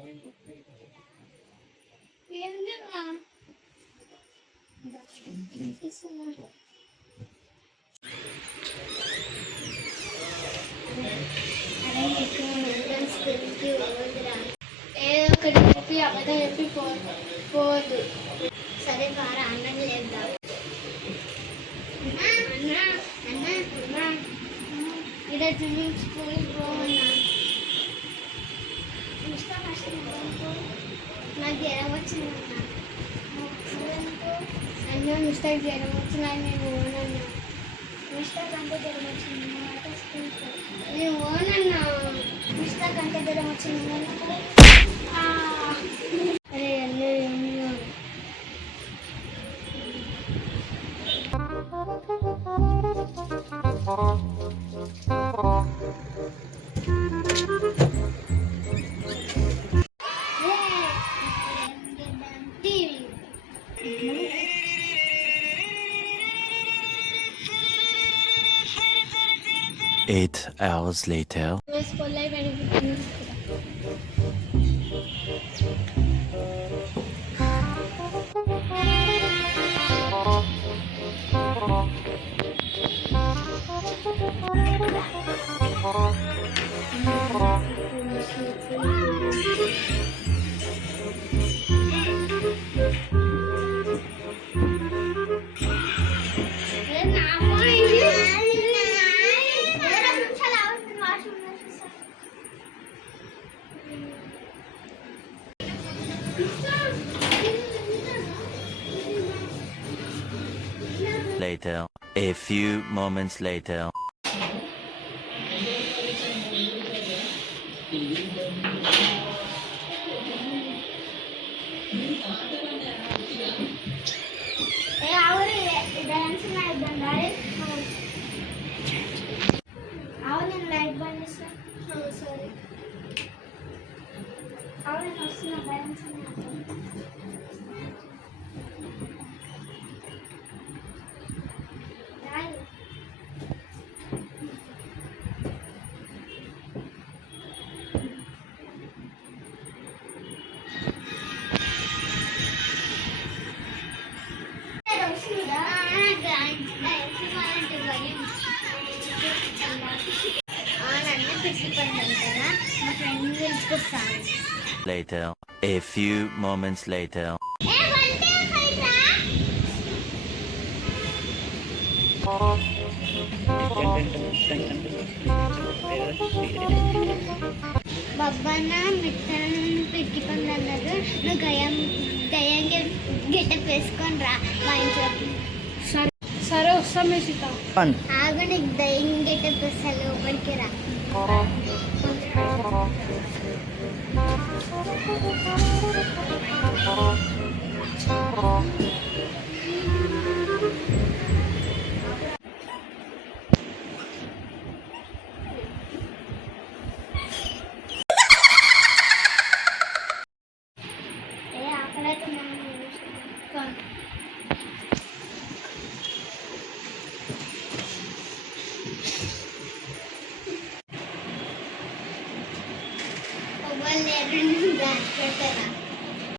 ఏదో ఒకటి చెప్పి అబద్ధం చెప్పి పోదు. సరే బాగా అన్నం చేద్దాం. ఈరోజు మేము స్కూల్కి పోవన్నా. నాకు జ్వరం వచ్చిందన్నా. అన్నా మిస్టేక్ జ్వరం వచ్చినా నేను ఓనన్నా. మిస్టేక్ అంటే జ్వరం వచ్చింది నేను ఓనన్నా. మిస్టేక్ అంటే జ్వరం వచ్చింది. అరే అన్నీ 8 hours later. Later, a few moments later. Later, a few moments later. బబ్బన్న మిట్టను పెట్టుకుందన్నారు. నువ్వు దయ్యం గెటప్ వేసుకొని రా మా ఇంట్లోకి. సరే వస్తాం. ఆగు, నీకు దయ్యం గెటప్ వేస్తా, లోపలికి రా.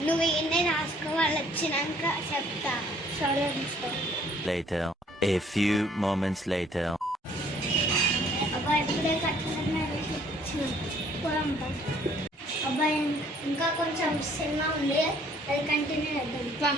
నువ్వు ఇన్నే రాసుకోవాలి, వచ్చినాక చెప్తా. సరే. Later, a few moments later. అబ్బాయి ఇప్పుడే అబ్బాయి ఇంకా కొంచెం సినిమా ఉంది, అది కంటిన్యూ చేద్దాం.